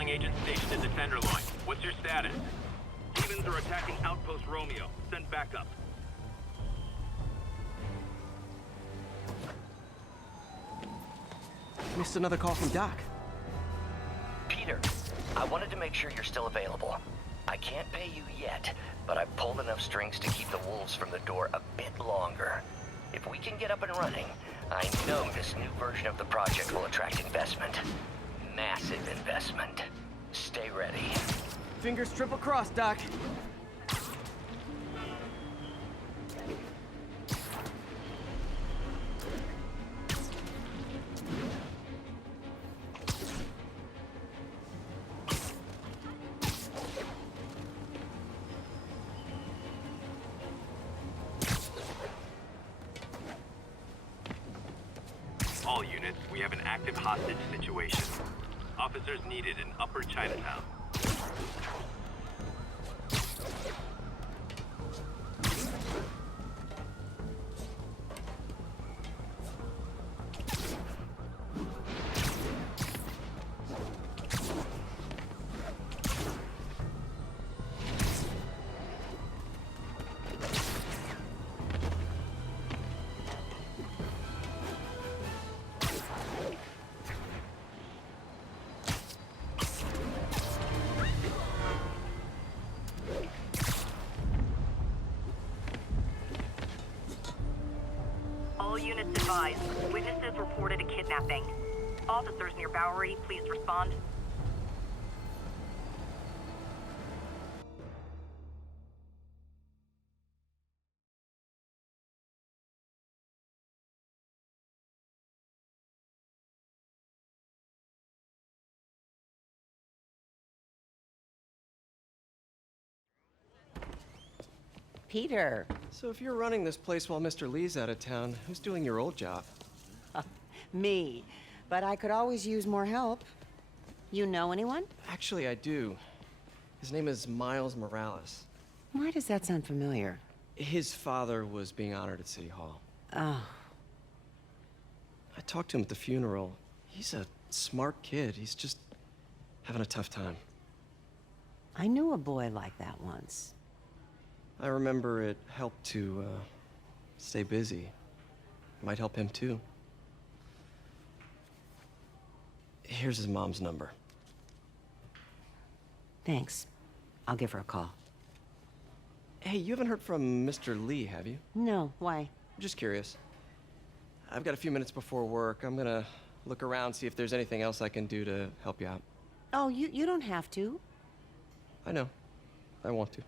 calling agents stationed at the Tenderloin. What's your status? Demons are attacking Outpost Romeo. Send backup. Missed another call from Doc. Peter, I wanted to make sure you're still available. I can't pay you yet, but I've pulled enough strings to keep the wolves from the door a bit longer. If we can get up and running, I know this new version of the project will attract investment. Massive investment. Stay ready. Fingers triple crossed, Doc. All units, we have an active hostage situation. Officers needed in Upper Chinatown. All units advised. Witnesses reported a kidnapping. Officers near Bowery, please respond. Peter. So if you're running this place while Mr. Lee's out of town, who's doing your old job? Me. But I could always use more help. You know anyone? Actually, I do. His name is Miles Morales. Why does that sound familiar? His father was being honored at City Hall. Oh. I talked to him at the funeral. He's a smart kid. He's just having a tough time. I knew a boy like that once. I remember it helped to, stay busy. Might help him, too. Here's his mom's number. Thanks. I'll give her a call. Hey, you haven't heard from Mr. Lee, have you? No, why? Just curious. I've got a few minutes before work. I'm gonna look around, see if there's anything else I can do to help you out. Oh, you don't have to. I know. I want to.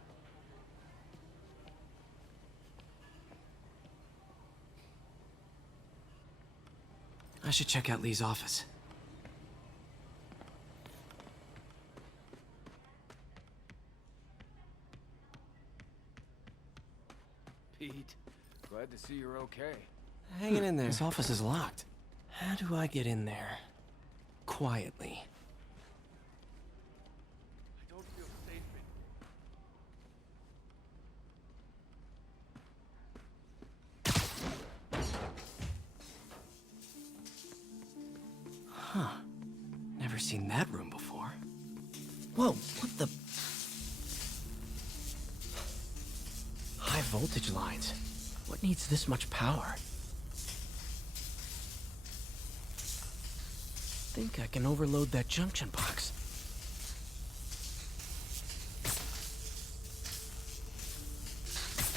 I should check out Lee's office. Pete, glad to see you're okay. Hanging in there. His office is locked. How do I get in there? Quietly. I don't feel safe in Huh. Never seen that room before. Whoa, what the... High voltage lines. What needs this much power? Think I can overload that junction box.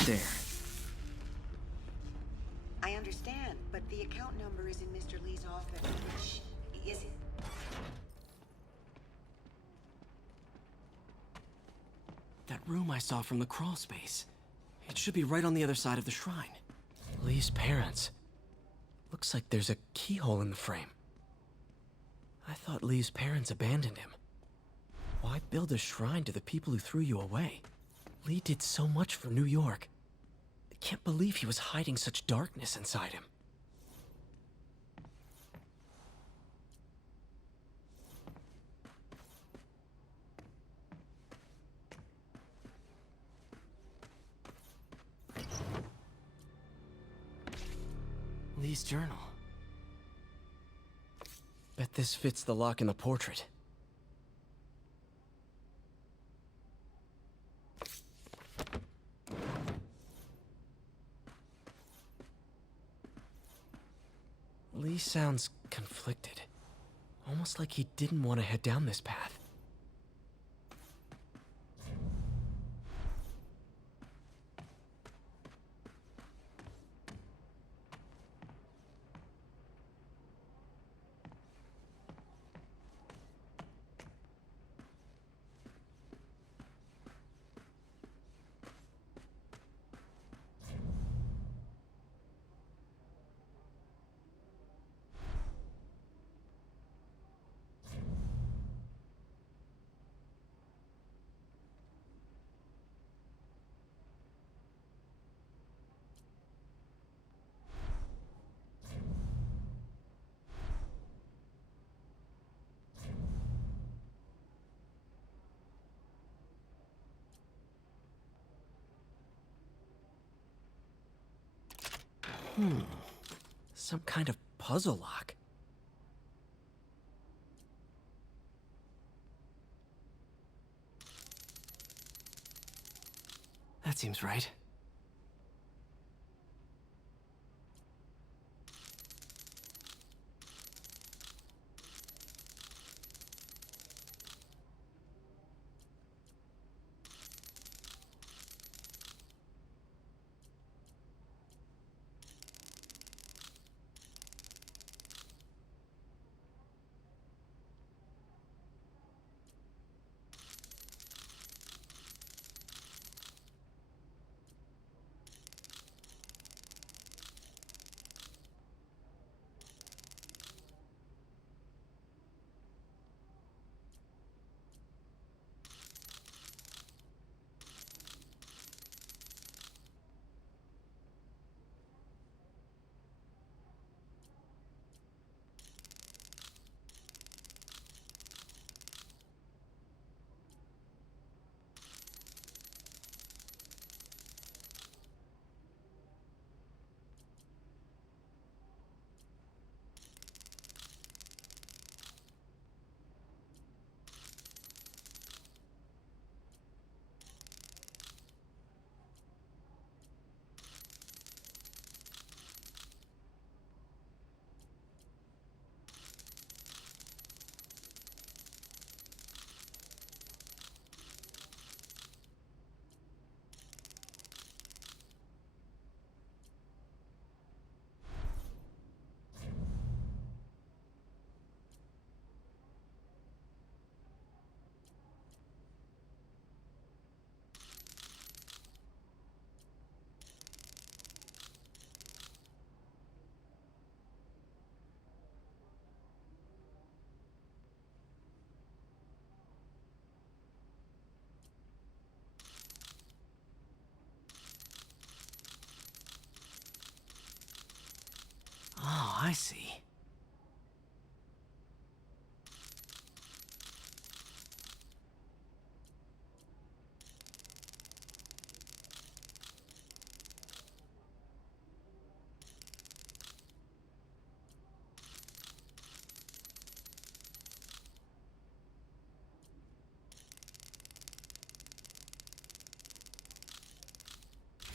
There. I understand, but the account number is in Mr. Lee's office, which is it? That room I saw from the crawl space. It should be right on the other side of the shrine. Lee's parents. Looks like there's a keyhole in the frame. I thought Lee's parents abandoned him. Why build a shrine to the people who threw you away? Lee did so much for New York. I can't believe he was hiding such darkness inside him. Lee's journal. Bet this fits the lock in the portrait. sounds conflicted. Almost like he didn't want to head down this path. Some kind of puzzle lock. That seems right. Oh, I see.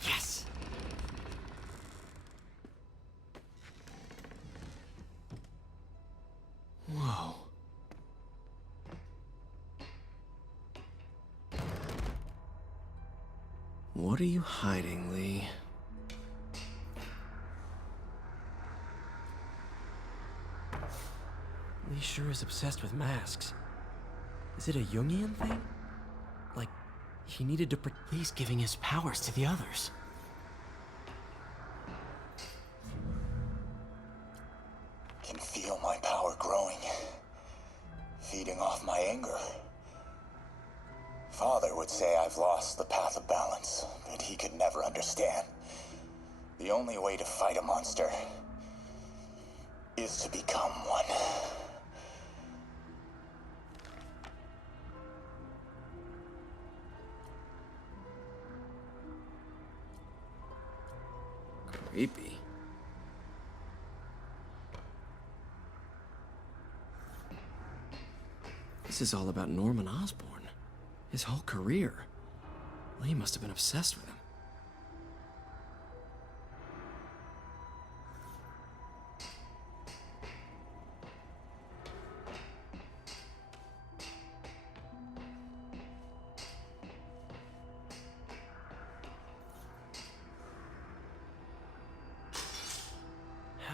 Yes! Whoa. What are you hiding, Lee? Lee sure is obsessed with masks. Is it a Jungian thing? Like, he needed to Lee's giving his powers to the others. Can feel my power growing, feeding off my anger. Father would say I've lost the path of balance, but he could never understand. The only way to fight a monster is to become one. Creepy. This is all about Norman Osborn. His whole career. Lee must have been obsessed with him.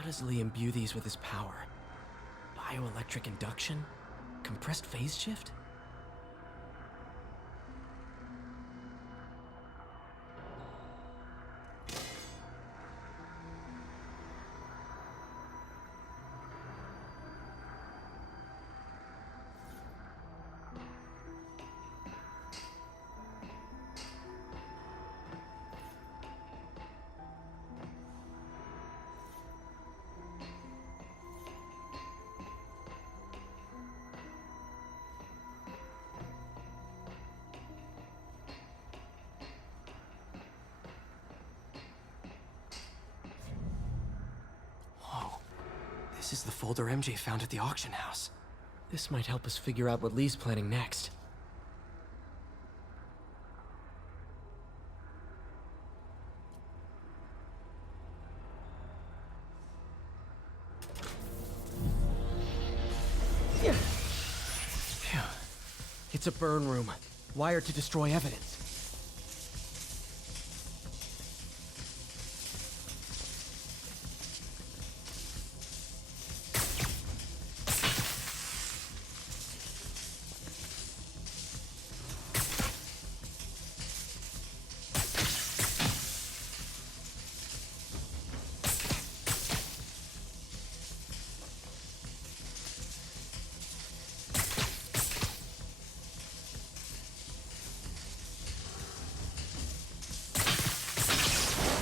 does Lee imbue these with his power? Bioelectric induction? Compressed phase shift? This is the folder MJ found at the auction house. This might help us figure out what Lee's planning next. Phew. It's a burn room, wired to destroy evidence.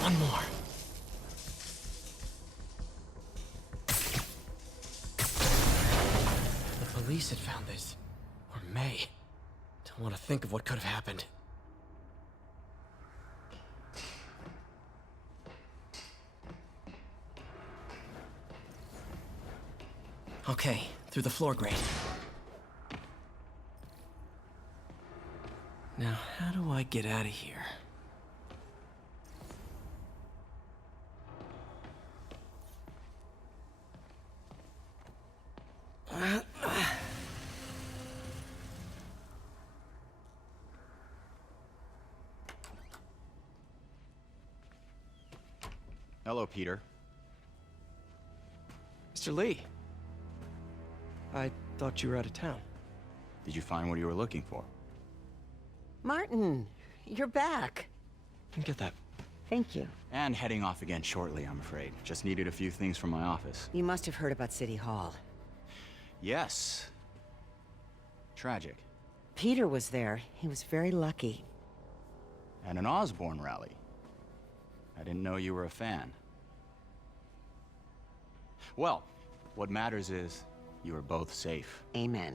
One more. The police had found this. Or may. Don't want to think of what could have happened. Okay, through the floor grate. Now, how do I get out of here? Hello, Peter. Mr. Lee. I thought you were out of town. Did you find what you were looking for? Martin, you're back. Get that. Thank you. And heading off again shortly, I'm afraid. Just needed a few things from my office. You must have heard about City Hall. Yes. Tragic. Peter was there. He was very lucky. And an Osborne rally. I didn't know you were a fan. Well, what matters is you are both safe. Amen.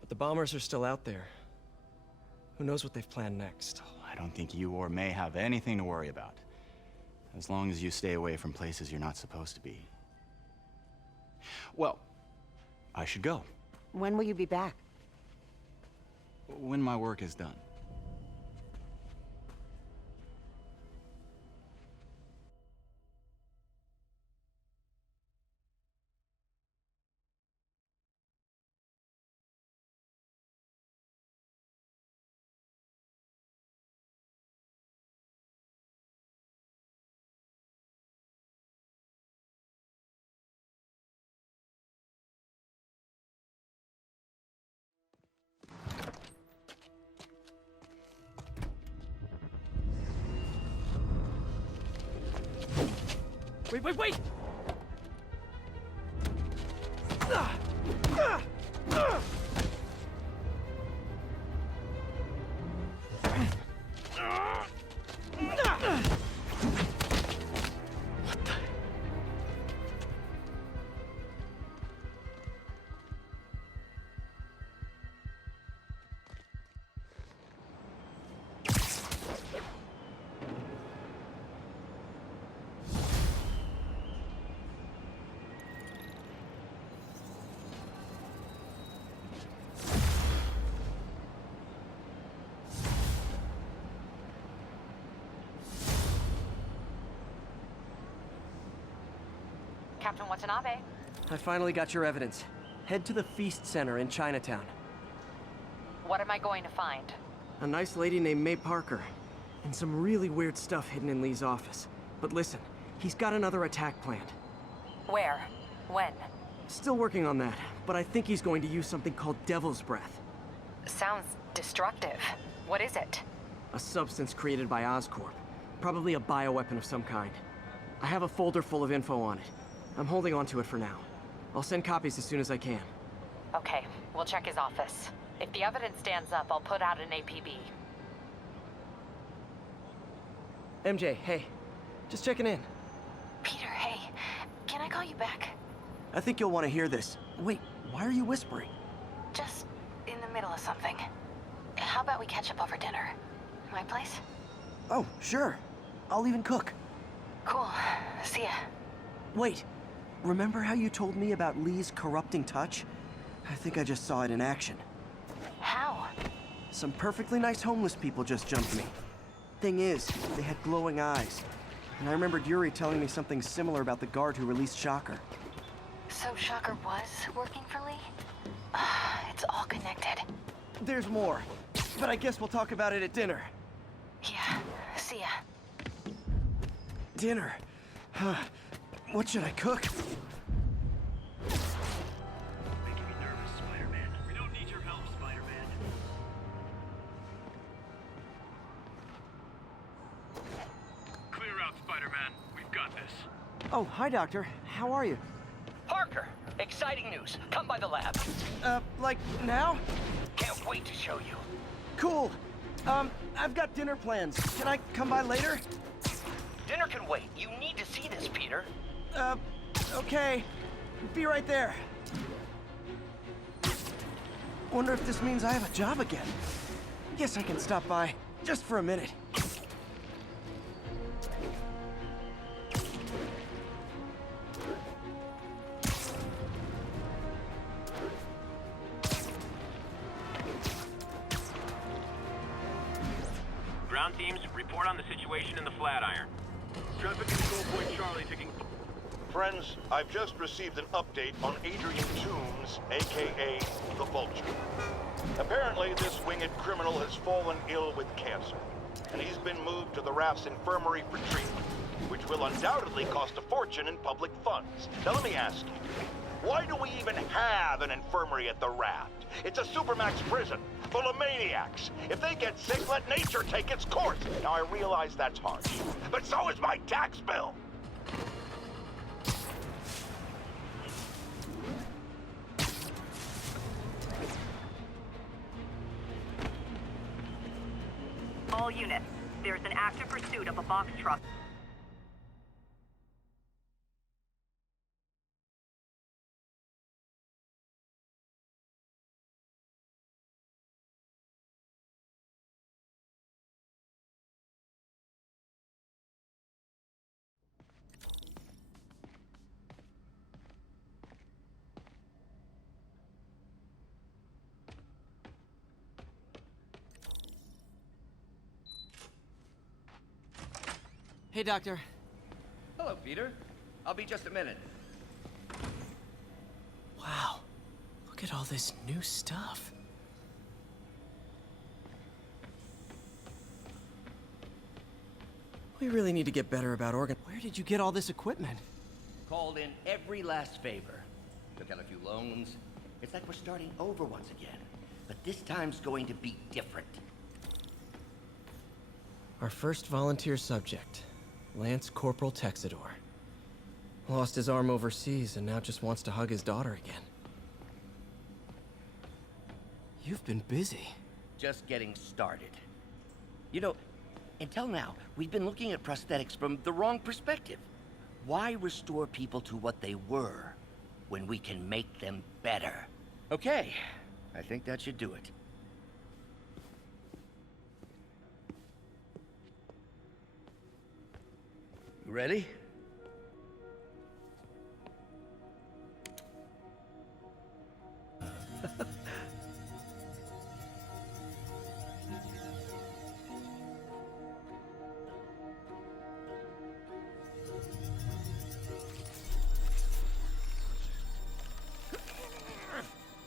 But the bombers are still out there. Who knows what they've planned next? I don't think you or May have anything to worry about. As long as you stay away from places you're not supposed to be. Well, I should go. When will you be back? When my work is done. Wait! Captain Watanabe. I finally got your evidence. Head to the Feast Center in Chinatown. What am I going to find? A nice lady named May Parker. And some really weird stuff hidden in Lee's office. But listen, he's got another attack planned. Where? When? Still working on that, but I think he's going to use something called Devil's Breath. Sounds destructive. What is it? A substance created by Oscorp. Probably a bioweapon of some kind. I have a folder full of info on it. I'm holding on to it for now. I'll send copies as soon as I can. Okay, we'll check his office. If the evidence stands up, I'll put out an APB. MJ, hey. Just checking in. Peter, hey. Can I call you back? I think you'll want to hear this. Wait, why are you whispering? Just in the middle of something. How about we catch up over dinner? My place? Oh, sure. I'll even cook. Cool. See ya. Wait, remember how you told me about Lee's corrupting touch? I think I just saw it in action. How? Some perfectly nice homeless people just jumped me. Thing is, they had glowing eyes. And I remembered Yuri telling me something similar about the guard who released Shocker. So Shocker was working for Lee? It's all connected. There's more, but I guess we'll talk about it at dinner. Yeah, see ya. Dinner? What should I cook? Making me nervous, Spider-Man. We don't need your help, Spider-Man. Clear out, Spider-Man. We've got this. Oh, hi, Doctor. How are you? Parker, exciting news. Come by the lab. Like now? Can't wait to show you. Cool. I've got dinner plans. Can I come by later? Dinner can wait. You need to see this, Peter. Okay. Be right there. Wonder if this means I have a job again. Guess I can stop by, just for a minute. Ground teams, report on the situation in the Flatiron. Traffic control point Charlie taking... Friends, I've just received an update on Adrian Toombs, aka the Vulture. Apparently, this winged criminal has fallen ill with cancer, and he's been moved to the Raft's infirmary for treatment, which will undoubtedly cost a fortune in public funds. Now let me ask you, why do we even have an infirmary at the Raft? It's a supermax prison, full of maniacs. If they get sick, let nature take its course. Now I realize that's harsh, but so is my tax bill. All units, there's an active pursuit of a box truck. Hey, Doctor. Hello, Peter. I'll be just a minute. Wow. Look at all this new stuff. We really need to get better about Where did you get all this equipment? Called in every last favor. Took out a few loans. It's like we're starting over once again. But this time's going to be different. Our first volunteer subject, Lance Corporal Texador. Lost his arm overseas and now just wants to hug his daughter again. You've been busy. Just getting started. You know, until now, we've been looking at prosthetics from the wrong perspective. Why restore people to what they were when we can make them better? Okay, I think that should do it. You ready?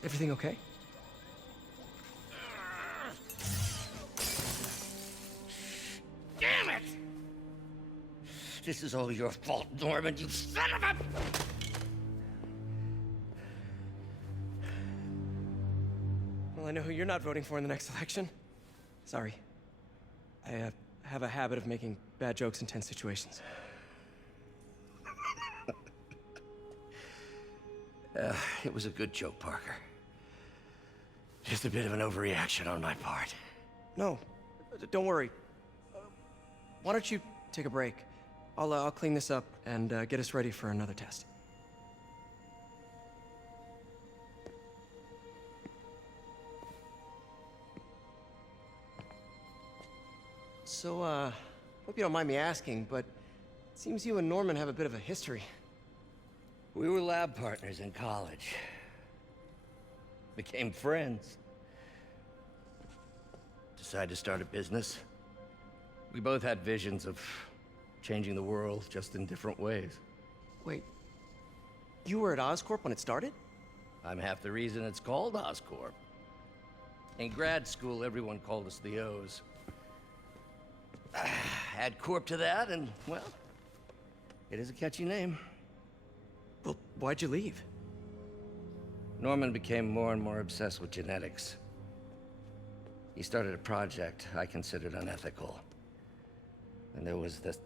Everything okay? Damn it! This is all your fault, Norman, you son of a... I know who you're not voting for in the next election. Sorry. I have a habit of making bad jokes in tense situations. It was a good joke, Parker. Just a bit of an overreaction on my part. No, don't worry. Why don't you take a break? I'll clean this up and get us ready for another test. So, hope you don't mind me asking, but it seems you and Norman have a bit of a history. We were lab partners in college. Became friends. Decided to start a business. We both had visions of changing the world, just in different ways. Wait, you were at Oscorp when it started? I'm half the reason it's called Oscorp. In grad school, everyone called us the O's. Add Corp to that, and, well, it is a catchy name. Well, why'd you leave? Norman became more and more obsessed with genetics. He started a project I considered unethical. And there was this...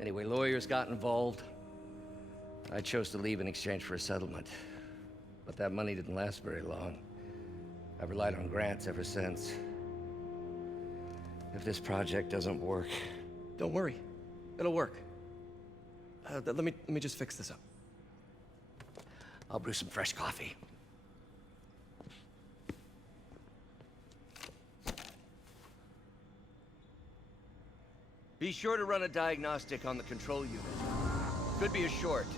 Anyway, lawyers got involved. I chose to leave in exchange for a settlement. But that money didn't last very long. I've relied on grants ever since. If this project doesn't work... Don't worry. It'll work. Let me just fix this up. I'll brew some fresh coffee. Be sure to run a diagnostic on the control unit. Could be a short.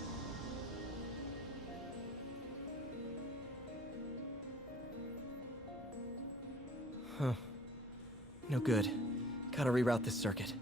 Huh. No good. Gotta reroute this circuit.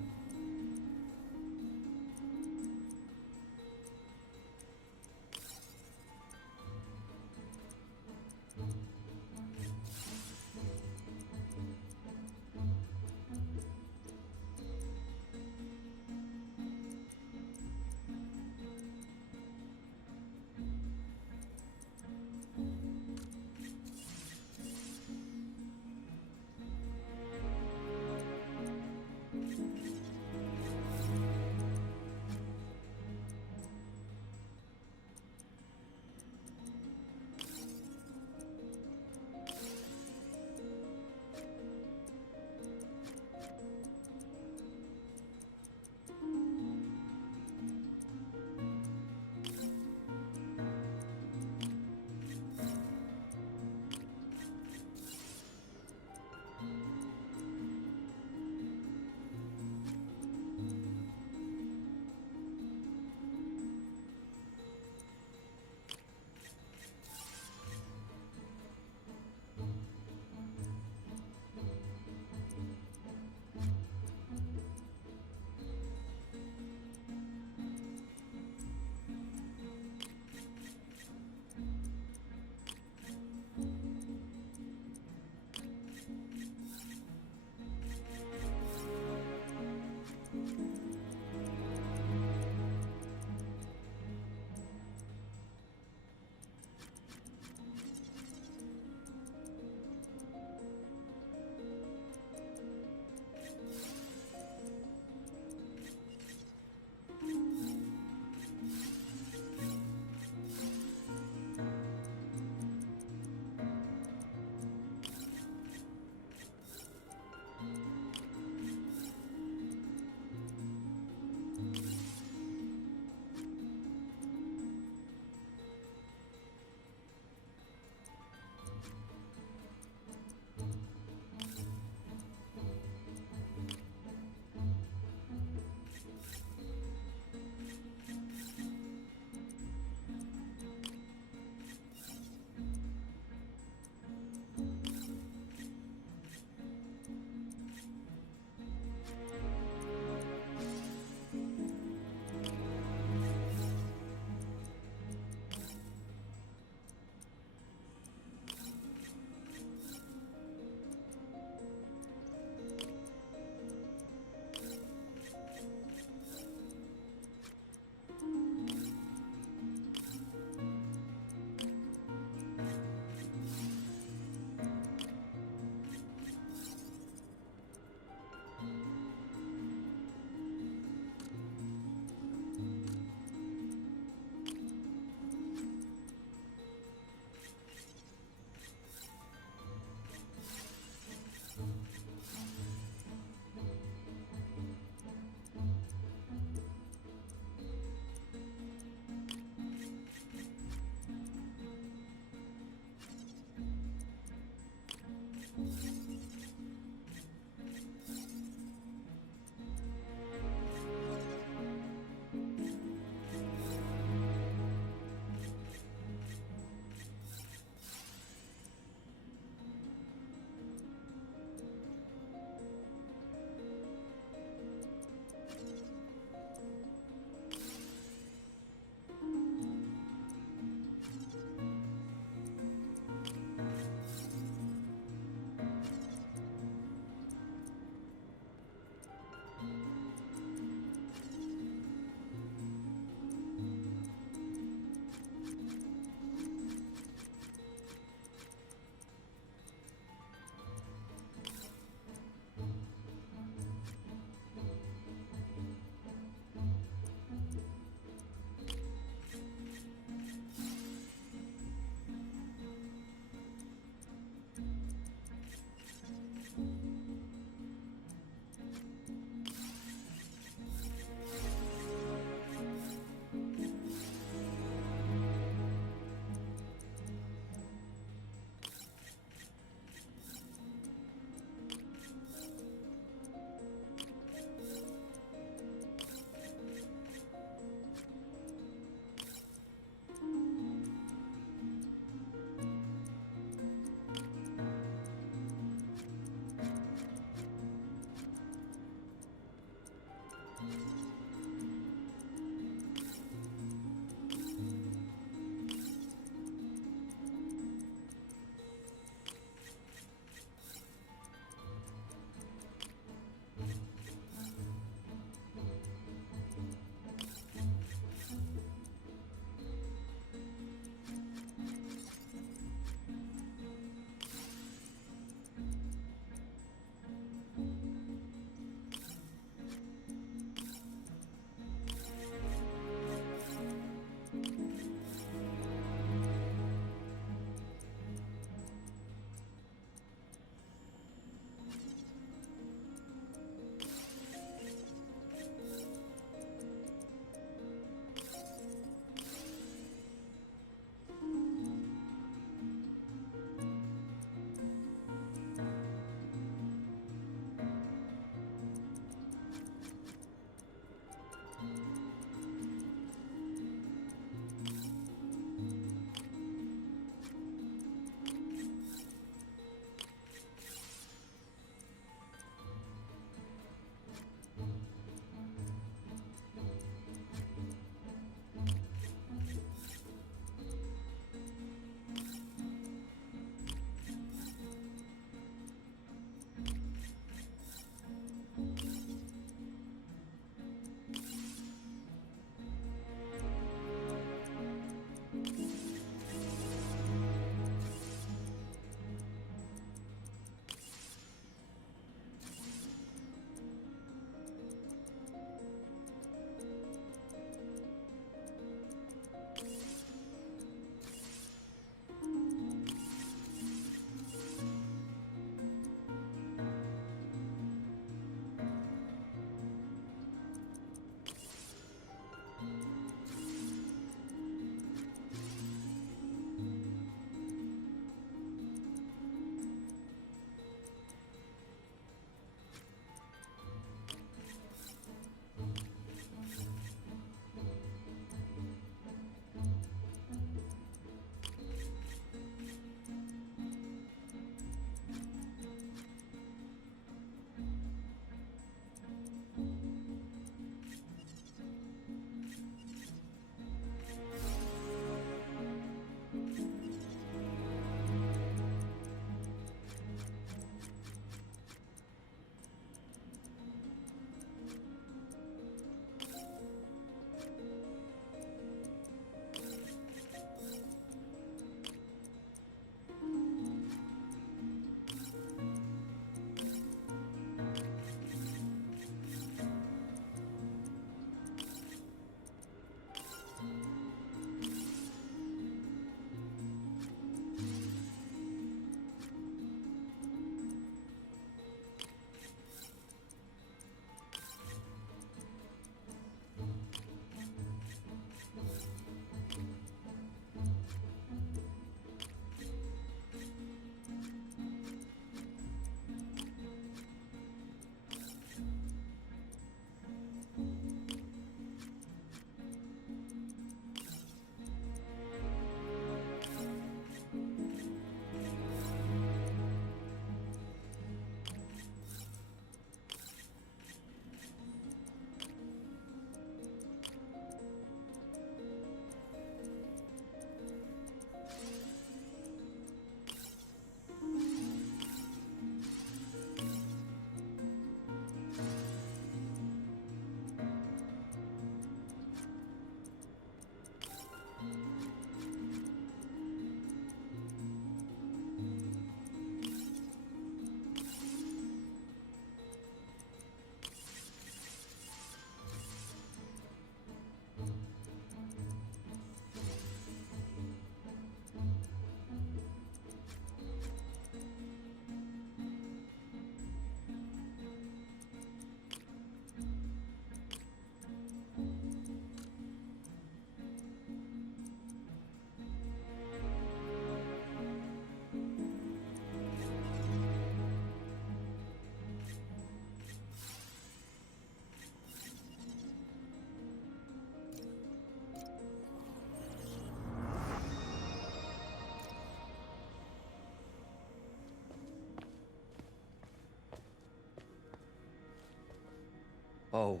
Oh,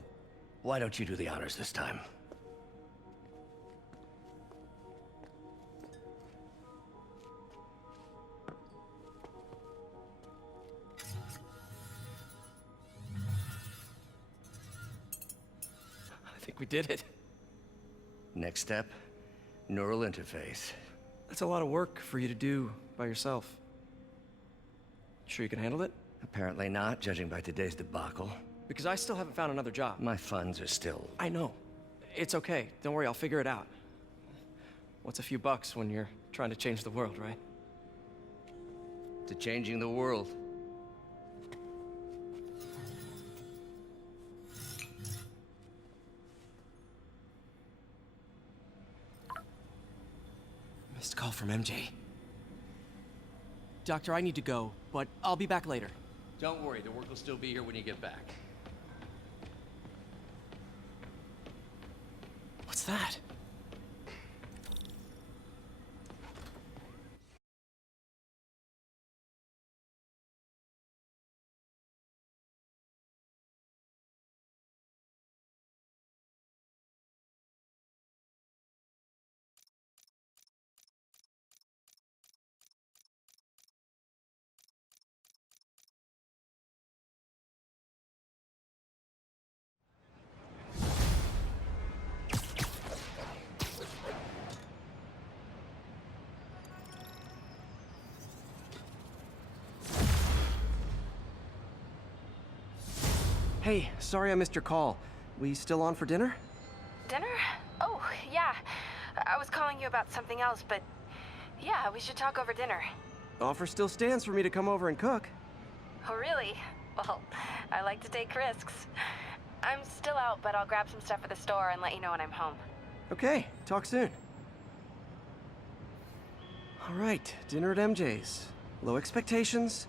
why don't you do the honors this time? I think we did it. Next step, neural interface. That's a lot of work for you to do by yourself. Sure you can handle it? Apparently not, judging by today's debacle. Because I still haven't found another job. My funds are still... I know. It's okay. Don't worry, I'll figure it out. What's a few bucks when you're trying to change the world, right? to changing the world. Missed call from MJ. Doctor, I need to go, but I'll be back later. Don't worry, the work will still be here when you get back. What's that? Hey, sorry I missed your call. We still on for dinner? Dinner? Oh, yeah. I was calling you about something else, but yeah, we should talk over dinner. Offer still stands for me to come over and cook. Oh, really? Well, I like to take risks. I'm still out, but I'll grab some stuff at the store and let you know when I'm home. Okay, talk soon. All right, dinner at MJ's. Low expectations.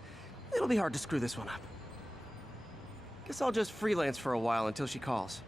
It'll be hard to screw this one up. Guess I'll just freelance for a while until she calls.